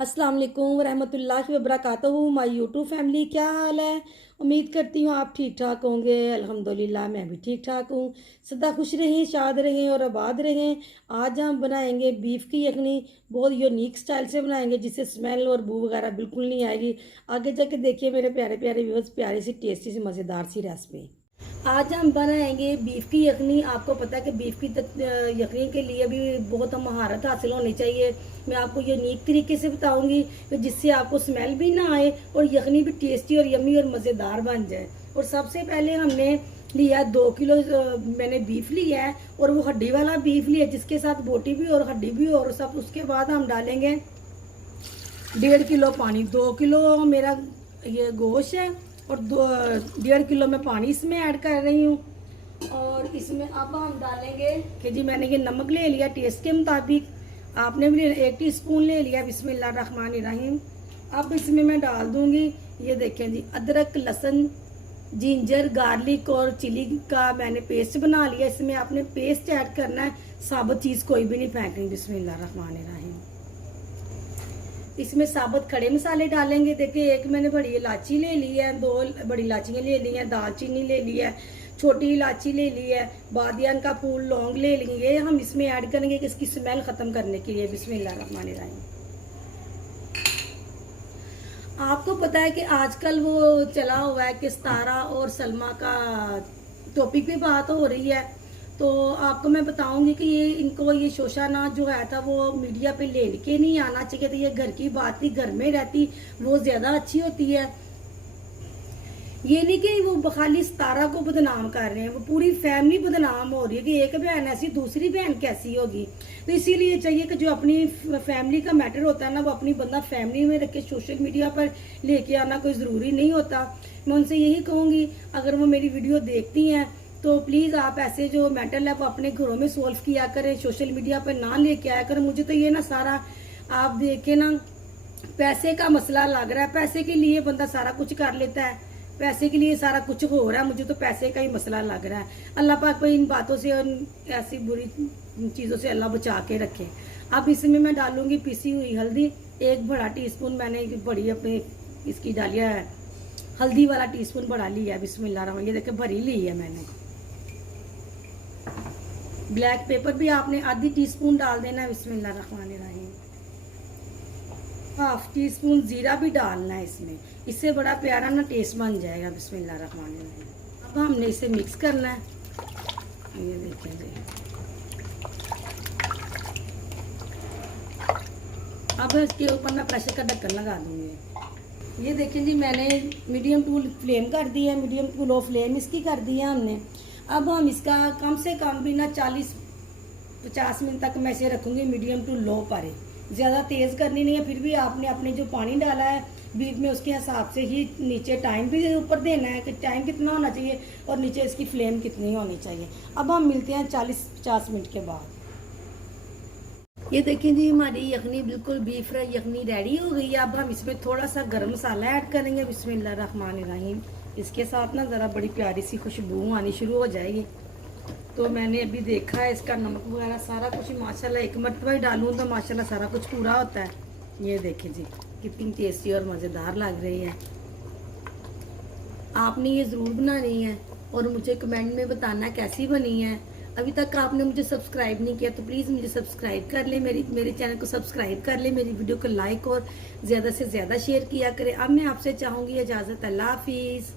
अस्सलाम वालेकुम वरहमतुल्लाहि वबरकातुहू। माय यूट्यूब फैमिली, क्या हाल है? उम्मीद करती हूँ आप ठीक ठाक होंगे। अल्हम्दुलिल्लाह मैं भी ठीक ठाक हूँ। सदा खुश रहें, शाद रहें और आबाद रहें। आज हम बनाएंगे बीफ की यखनी। बहुत यूनिक स्टाइल से बनाएंगे जिससे स्मेल और बू वगैरह बिल्कुल नहीं आएगी। आगे जाके देखिए मेरे प्यारे प्यारे व्यूअर्स, प्यारी सी टेस्टी सी मज़ेदार सी रेसिपी। आज हम बनाएंगे बीफ की यखनी। आपको पता है कि बीफ की यखनी के लिए भी बहुत महारत हासिल होनी चाहिए। मैं आपको यूनिक तरीके से बताऊंगी जिससे आपको स्मेल भी ना आए और यखनी भी टेस्टी और यमी और मज़ेदार बन जाए। और सबसे पहले हमने लिया 2 किलो मैंने बीफ लिया है और वो हड्डी वाला बीफ लिया जिसके साथ बोटी भी और हड्डी भी और सब। उसके बाद हम डालेंगे 1.5 किलो पानी। 2 किलो मेरा ये गोश्त है और 1.5 किलो मैं पानी इसमें ऐड कर रही हूँ। और इसमें अब हम डालेंगे कि जी मैंने ये नमक ले लिया टेस्ट के मुताबिक। आपने भी 1 टीस्पून ले लिया। बिस्मिल्लाहिर्रहमानिर्रहीम। अब इसमें मैं डाल दूंगी, ये देखें जी, अदरक लहसुन जिंजर गार्लिक और चिली का मैंने पेस्ट बना लिया। इसमें आपने पेस्ट ऐड करना है, साबुत चीज़ कोई भी नहीं फेंकनी। बिस्मिल्लाहिर्रहमानिर्रहीम। इसमें साबुत खड़े मसाले डालेंगे। देखिए, एक मैंने बड़ी इलायची ले ली है, 2 बड़ी इलायचियाँ ले ली हैं, दालचीनी ले ली है, छोटी इलायची ले ली है, बादियान का फूल, लौंग ले ली है। ये हम इसमें ऐड करेंगे कि इसकी स्मेल ख़त्म करने के लिए। बिस्मिल्लाहिर्रहमानिर्रहीम। आपको पता है कि आजकल वो चला हुआ है कि सितारा और सलमा का टॉपिक पे बात हो रही है। तो आपको मैं बताऊंगी कि ये इनको ये शोशाना जो है था वो मीडिया पे लेके नहीं आना चाहिए था। ये घर की बात थी, घर में रहती वो ज़्यादा अच्छी होती है। ये नहीं कि वो खाली सितारा को बदनाम कर रहे हैं, वो पूरी फैमिली बदनाम हो रही है कि एक बहन ऐसी दूसरी बहन कैसी होगी। तो इसीलिए चाहिए कि जो अपनी फैमिली का मैटर होता है ना, वो अपनी बंदा फैमिली में रख के सोशल मीडिया पर लेके आना कोई ज़रूरी नहीं होता। मैं उनसे यही कहूँगी, अगर वो मेरी वीडियो देखती हैं तो प्लीज़ आप ऐसे जो मैटर है वो अपने घरों में सोल्व किया करें, सोशल मीडिया पर ना लेके आया करें। मुझे तो ये ना सारा आप देखें ना, पैसे का मसला लग रहा है। पैसे के लिए बंदा सारा कुछ कर लेता है, पैसे के लिए सारा कुछ हो रहा है। मुझे तो पैसे का ही मसला लग रहा है। अल्लाह पाक इन बातों से और ऐसी बुरी चीज़ों से अल्लाह बचा के रखे। अब इसमें मैं डालूंगी पिसी हुई हल्दी। 1 बड़ा टीस्पून मैंने बड़ी अपनी इसकी डाली है, हल्दी वाला टीस्पून बड़ा लिया है। बिस्मिल्लाह, ये देखिए भरी ली है मैंने। ब्लैक पेपर भी आपने आधी टीस्पून डाल देना है। बिस्मिल्लाहिर्रहमानिर्रहीम। 1/2 टीस्पून जीरा भी डालना है इसमें, इससे बड़ा प्यारा ना टेस्ट बन जाएगा। बिस्मिल्लाहिर्रहमानिर्रहीम। अब हमने इसे मिक्स करना है। ये देखें जी, अब इसके ऊपर मैं प्रेशर का ढक्कन लगा दूंगी। ये देखें जी, मैंने मीडियम टू फ्लेम कर दी है, मीडियम टू लो फ्लेम इसकी कर दी है हमने। अब हम इसका कम से कम भी ना 40-50 मिनट तक मैं इसे रखूँगी मीडियम टू लो पर। ज़्यादा तेज़ करनी नहीं है। फिर भी आपने अपने जो पानी डाला है बीफ में उसके हिसाब से ही नीचे टाइम भी ऊपर देना है कि टाइम कितना होना चाहिए और नीचे इसकी फ्लेम कितनी होनी चाहिए। अब हम मिलते हैं 40-50 मिनट के बाद। ये देखिए जी, हमारी यखनी बिल्कुल बीफ फ्राई यखनी रेडी हो गई है। अब हम इसमें थोड़ा सा गरम मसाला ऐड करेंगे। बिस्मिल्लाहिर्रहमानिर्रहीम। इसके साथ ना ज़रा बड़ी प्यारी सी खुशबू आनी शुरू हो जाएगी। तो मैंने अभी देखा है इसका नमक वगैरह सारा कुछ माशाल्लाह, एक मरतबा ही डालूँ तो माशाल्लाह सारा कुछ पूरा होता है। ये देखिए जी, कितनी टेस्टी और मज़ेदार लग रही है। आपने ये ज़रूर बनानी है और मुझे कमेंट में बताना कैसी बनी है। अभी तक आपने मुझे सब्सक्राइब नहीं किया तो प्लीज़ मुझे सब्सक्राइब कर ले, मेरे चैनल को सब्सक्राइब कर ले, मेरी वीडियो को लाइक और ज़्यादा से ज़्यादा शेयर किया करें। अब मैं आपसे चाहूँगी इजाज़त। अल्लाह हाफिज़।